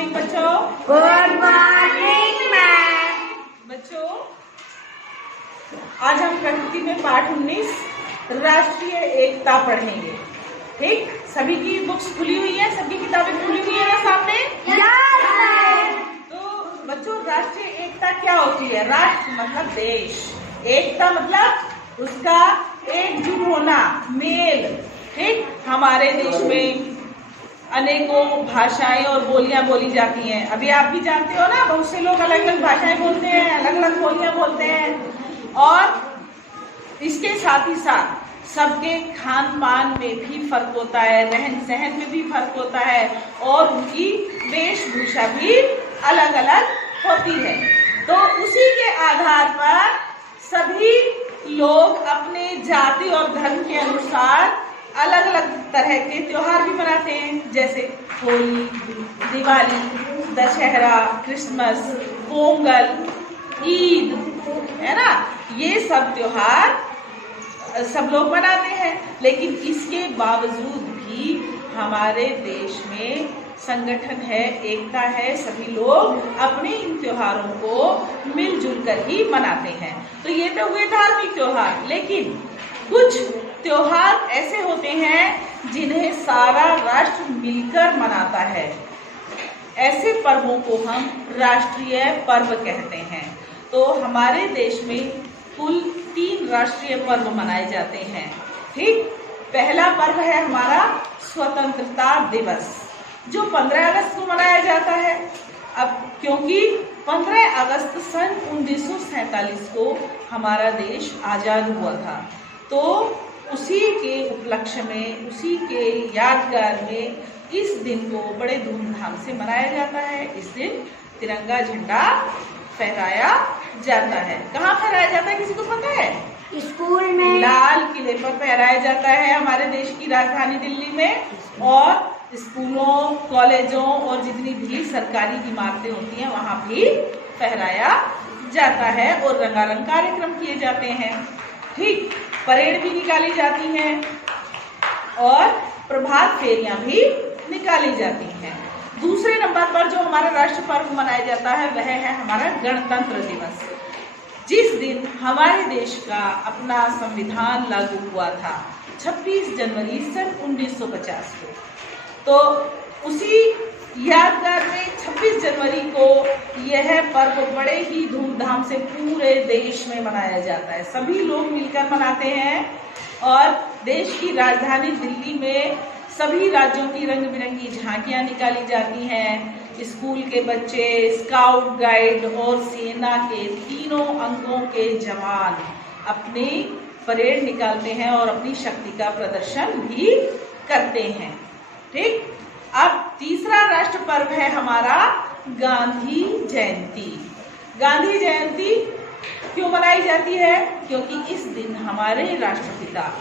Morning बच्चों। Good morning ma'am. बच्चों, आज हम प्रकृति में पाठ 19 राष्ट्रीय एकता पढ़ेंगे। ठीक, सभी की बुक्स खुली हुई है, सबकी किताबें खुली हुई है ना सामने? तो बच्चों, राष्ट्रीय एकता क्या होती है? राष्ट्र मतलब देश, एकता मतलब उसका एकजुट होना, मेल। ठीक, हमारे देश में अनेकों भाषाएं और बोलियां बोली जाती हैं। अभी आप भी जानते हो ना, बहुत से लोग अलग अलग भाषाएं बोलते हैं, अलग अलग बोलियां बोलते हैं। और इसके साथ ही साथ सबके खान पान में भी फर्क होता है, रहन सहन में भी फर्क होता है और उनकी वेशभूषा भी अलग अलग होती है। तो उसी के आधार पर सभी लोग अपने जाति और धर्म के अनुसार अलग अलग तरह के त्योहार भी मनाते हैं, जैसे होली, दिवाली, दशहरा, क्रिसमस, पोंगल, ईद, है ना। ये सब त्योहार सब लोग मनाते हैं। लेकिन इसके बावजूद भी हमारे देश में संगठन है, एकता है, सभी लोग अपने इन त्योहारों को मिलजुल कर ही मनाते हैं। तो ये तो हुए धार्मिक त्योहार, लेकिन कुछ त्योहार ऐसे होते हैं जिन्हें सारा राष्ट्र मिलकर मनाता है। ऐसे पर्वों को हम राष्ट्रीय पर्व कहते हैं। तो हमारे देश में कुल 3 राष्ट्रीय पर्व मनाए जाते हैं। ठीक, पहला पर्व है हमारा स्वतंत्रता दिवस, जो 15 अगस्त को मनाया जाता है। अब क्योंकि 15 अगस्त सन 1947 को हमारा देश आज़ाद हुआ था, तो उसी के उपलक्ष्य में, उसी के यादगार में इस दिन को बड़े धूमधाम से मनाया जाता है। इस दिन तिरंगा झंडा फहराया जाता है। कहाँ फहराया जाता है, किसी को पता है? स्कूल में, लाल किले पर फहराया जाता है, हमारे देश की राजधानी दिल्ली में। और स्कूलों, कॉलेजों और जितनी भी सरकारी इमारतें होती हैं वहाँ भी फहराया जाता है और रंगारंग कार्यक्रम किए जाते हैं। ठीक, परेड भी निकाली जाती हैं और प्रभात फेरियां भी निकाली जाती हैं। दूसरे नंबर पर जो हमारा राष्ट्र पर्व मनाया जाता है वह है हमारा गणतंत्र दिवस, जिस दिन हमारे देश का अपना संविधान लागू हुआ था 26 जनवरी सन 1950 को। तो उसी यादगार में 26 जनवरी को यह पर्व बड़े ही धूमधाम से पूरे देश में मनाया जाता है। सभी लोग मिलकर मनाते हैं और देश की राजधानी दिल्ली में सभी राज्यों की रंग बिरंगी झांकियां निकाली जाती हैं। स्कूल के बच्चे, स्काउट गाइड और सेना के तीनों अंगों के जवान अपनी परेड निकालते हैं और अपनी शक्ति का प्रदर्शन भी करते हैं। ठीक, अब तीसरा राष्ट्र पर्व है हमारा गांधी जयंती। गांधी जयंती क्यों मनाई जाती है? क्योंकि इस दिन हमारे राष्ट्रपिता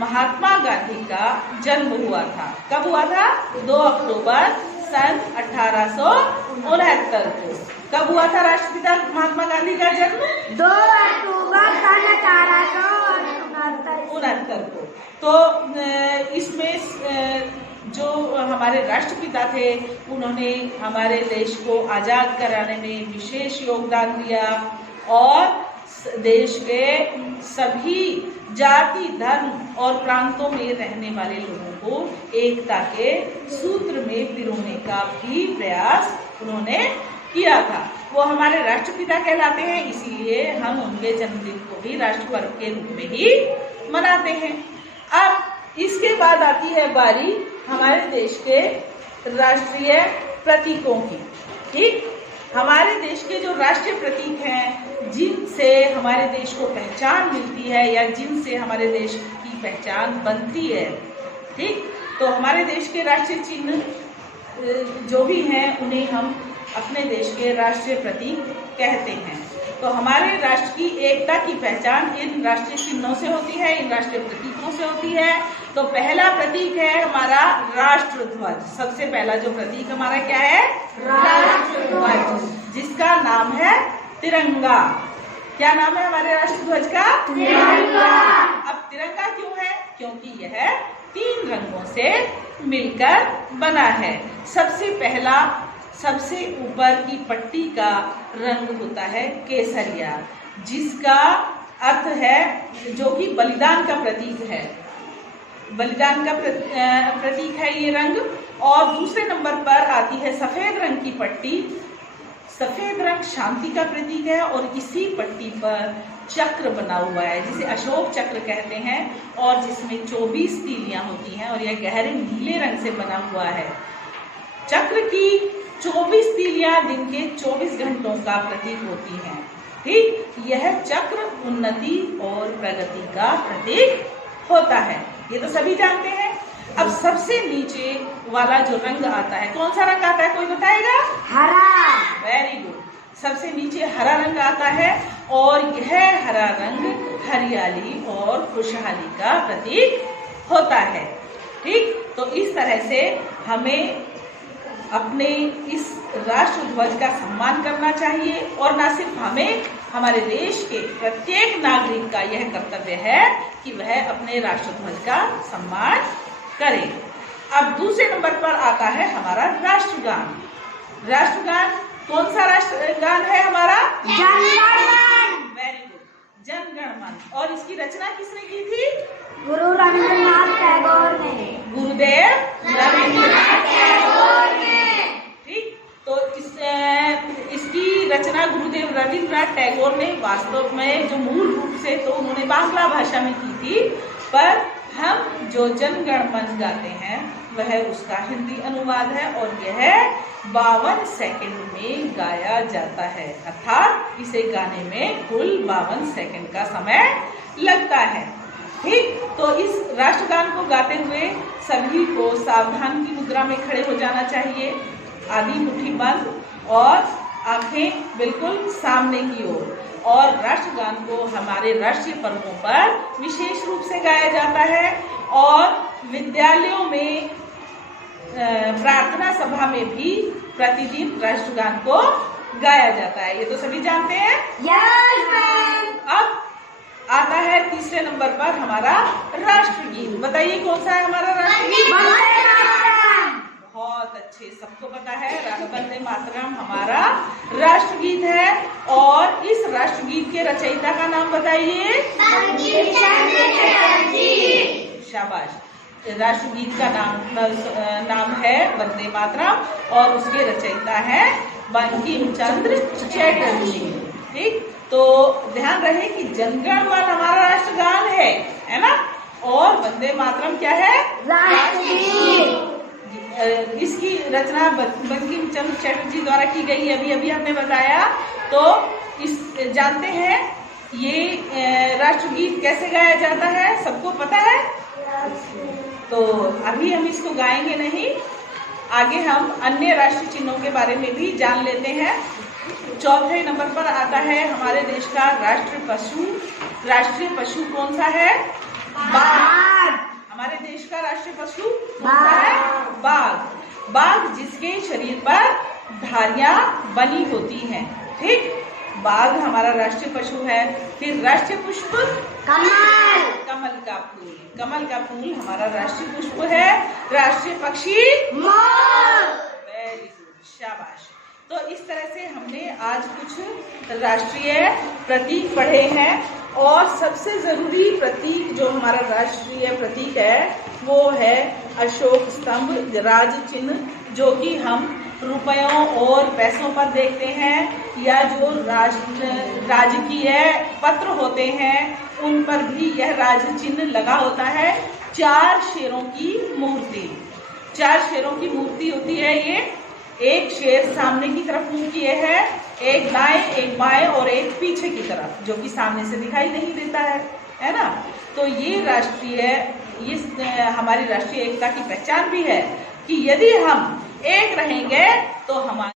महात्मा गांधी का जन्म हुआ था। कब हुआ था? 2 अक्टूबर सन 1869 को। कब हुआ था राष्ट्रपिता महात्मा गांधी का जन्म? 2 अक्टूबर सन 1869 को। तो इसमें जो हमारे राष्ट्रपिता थे उन्होंने हमारे देश को आज़ाद कराने में विशेष योगदान दिया और देश के सभी जाति, धर्म और प्रांतों में रहने वाले लोगों को एकता के सूत्र में पिरोने का भी प्रयास उन्होंने किया था। वो हमारे राष्ट्रपिता कहलाते हैं, इसीलिए हम उनके जन्मदिन को भी राष्ट्र पर्व के रूप में ही मनाते हैं। अब इसके बाद आती है बारी हमारे देश के राष्ट्रीय प्रतीकों की। ठीक, हमारे देश के जो राष्ट्रीय प्रतीक हैं, जिनसे हमारे देश को पहचान मिलती है या जिनसे हमारे देश की पहचान बनती है। ठीक, तो हमारे देश के राष्ट्रीय चिन्ह जो भी हैं उन्हें हम अपने देश के राष्ट्रीय प्रतीक कहते हैं। तो हमारे राष्ट्र की एकता की पहचान इन राष्ट्रीय चिन्हों से होती है, इन राष्ट्रीय प्रतीकों से होती है। तो पहला प्रतीक है हमारा राष्ट्रध्वज। सबसे पहला जो प्रतीक हमारा क्या है? राष्ट्रध्वज, जिसका नाम है तिरंगा। क्या नाम है हमारे राष्ट्रध्वज का? तिरंगा। अब तिरंगा क्यों है? क्योंकि यह 3 रंगों से मिलकर बना है। सबसे पहला सबसे ऊपर की पट्टी का रंग होता है केसरिया, जिसका अर्थ है, जो कि बलिदान का प्रतीक है। बलिदान का प्रतीक है ये रंग। और दूसरे नंबर पर आती है सफेद रंग की पट्टी। सफेद रंग शांति का प्रतीक है और इसी पट्टी पर चक्र बना हुआ है, जिसे अशोक चक्र कहते हैं, और जिसमें 24 तीलियां होती हैं और यह गहरे नीले रंग से बना हुआ है। चक्र की 24 तीलियां दिन के 24 घंटों का प्रतीक होती हैं। ठीक, यह चक्र उन्नति और प्रगति का प्रतीक होता है, ये तो सभी जानते हैं। अब सबसे नीचे वाला जो रंग आता है, कौन सा रंग आता है, कोई बताएगा? हरा। Very good. सबसे नीचे हरा रंग आता है और यह हरा रंग हरियाली और खुशहाली का प्रतीक होता है। ठीक, तो इस तरह से हमें अपने इस राष्ट्र ध्वज का सम्मान करना चाहिए, और ना सिर्फ हमें, हमारे देश के प्रत्येक नागरिक का यह कर्तव्य है कि वह अपने राष्ट्र ध्वज का सम्मान करे। अब दूसरे नंबर पर आता है हमारा राष्ट्रगान। राष्ट्रगान कौन सा राष्ट्रगान है हमारा? जनगण। वेरी गुड, जनगण मन। और इसकी रचना किसने की थी? गुरु रविंद्रनाथ टैगोर ने। गुरुदेव रविंद्रनाथ टैगोर ने। ठीक, तो इसकी रचना गुरुदेव रविंद्रनाथ टैगोर ने वास्तव में जो मूल रूप से तो उन्होंने बांग्ला भाषा में की थी, पर हम जो जनगण मन गाते हैं वह उसका हिंदी अनुवाद है, और यह 52 सेकंड में गाया जाता है। अर्थात इसे गाने में कुल 52 सेकंड का समय लगता है। ठीक, तो इस राष्ट्रगान को गाते हुए सभी को सावधान की मुद्रा में खड़े हो जाना चाहिए, आधी मुट्ठी बंद और आंखें बिल्कुल सामने की ओर। और राष्ट्रगान को हमारे राष्ट्रीय पर्वों पर विशेष रूप से गाया जाता है, और विद्यालयों में प्रार्थना सभा में भी प्रतिदिन राष्ट्रगान को गाया जाता है, ये तो सभी जानते हैं। Yes ma'am. अब आता है तीसरे नंबर पर हमारा राष्ट्रगीत। बताइए कौन सा है हमारा राष्ट्रगीत? वंदे मातरम। बहुत अच्छे, सबको पता है वंदे मातरम हमारा राष्ट्रगीत है। और इस राष्ट्रगीत के रचयिता का नाम बताइए। बंकिम चंद्र चटर्जी। शाबाश। राष्ट्रगीत का नाम है वंदे मातरम और उसके रचयिता है बंकिम चंद्र चटर्जी। ठीक, तो ध्यान रहे कि जनगण मन हमारा राष्ट्रगान है ना, और वंदे मातरम क्या है? राष्ट्रगीत। इसकी रचना बंकिम चंद्र चटर्जी द्वारा की गई, अभी हमने बताया। तो इस जानते हैं ये राष्ट्रगीत कैसे गाया जाता है, सबको पता है? तो अभी हम इसको गाएंगे नहीं, आगे हम अन्य राष्ट्रीय चिन्हों के बारे में भी जान लेते हैं। चौथे नंबर पर आता है हमारे देश का राष्ट्रीय पशु। राष्ट्रीय पशु कौन सा है? बाघ। हमारे देश का राष्ट्रीय पशु कौन सा है? बाघ। बाघ जिसके शरीर पर धारियां बनी होती हैं। ठीक, बाघ हमारा राष्ट्रीय पशु है। फिर राष्ट्रीय पुष्प कमल। कमल का फूल। कमल का फूल हमारा राष्ट्रीय पुष्प है। राष्ट्रीय पक्षी मोर। वेरी गुड, शाबाश। तो इस तरह से हमने आज कुछ राष्ट्रीय प्रतीक पढ़े हैं, और सबसे जरूरी प्रतीक जो हमारा राष्ट्रीय प्रतीक है वो है अशोक स्तंभ, राज चिन्ह, जो कि हम रुपयों और पैसों पर देखते हैं, या जो राजकीय पत्र होते हैं उन पर भी यह राज चिन्ह लगा होता है। 4 शेरों की मूर्ति, 4 शेरों की मूर्ति होती है ये। एक शेर सामने की तरफ मुंह किए है, एक दाएं, एक बाएं और एक पीछे की तरफ, जो कि सामने से दिखाई नहीं देता है ना। तो ये हमारी राष्ट्रीय एकता की पहचान भी है कि यदि हम एक रहेंगे तो हमारे